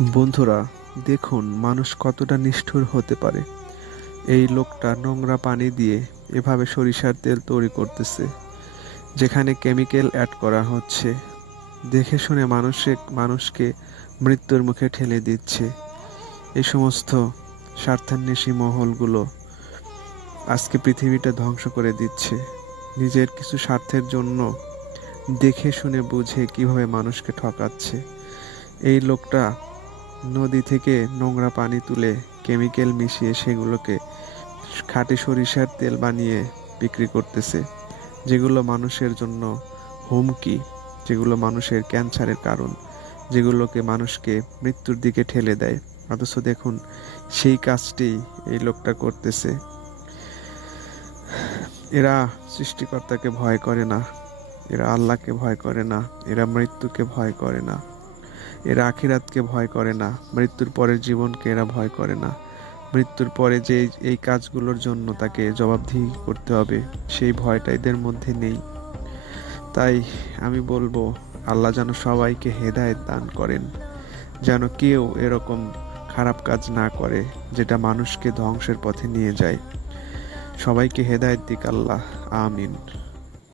বন্ধুরা, দেখুন মানুষ কতটা নিষ্ঠুর হতে পারে। এই লোকটা নোংরা পানি দিয়ে এভাবে সরিষার তেল তৈরি করতেছে, যেখানে কেমিক্যাল অ্যাড করা হচ্ছে। দেখে শুনে মানুষকে মৃত্যুর মুখে ঠেলে দিচ্ছে। এই সমস্ত স্বার্থান্বেষী মহলগুলো আজকে পৃথিবীটা ধ্বংস করে দিচ্ছে নিজের কিছু স্বার্থের জন্য। দেখে শুনে বুঝে কিভাবে মানুষকে ঠকাচ্ছে। এই লোকটা নদী থেকে নোংরা পানি তুলে কেমিক্যাল মিশিয়ে সেগুলোকে খাঁটি সরিষার তেল বানিয়ে বিক্রি করতেছে, যেগুলো মানুষের জন্য হুমকি, যেগুলো মানুষের ক্যান্সারের কারণ, যেগুলোকে মানুষকে মৃত্যুর দিকে ঠেলে দেয়। অথচ দেখুন সেই কাজটি এই লোকটা করতেছে। এরা সৃষ্টিকর্তাকে ভয় করে না, এরা আল্লাহকে ভয় করে না, এরা মৃত্যুকে ভয় করে না, এরা আখিরাতকে ভয় করে না, মৃত্যুর পরের জীবনকে এরা ভয় করে না। মৃত্যুর পরে যে এই কাজগুলোর জন্য তাকে জবাবদিহি করতে হবে, সেই ভয়টা এদের মধ্যে নেই। তাই আমি বলবো, আল্লাহ যেন সবাইকে হেদায়েত দান করেন, যেন কেউ এরকম খারাপ কাজ না করে যেটা মানুষকে ধ্বংসের পথে নিয়ে যায়। সবাইকে হেদায়েত দিক আল্লাহ। আমিন।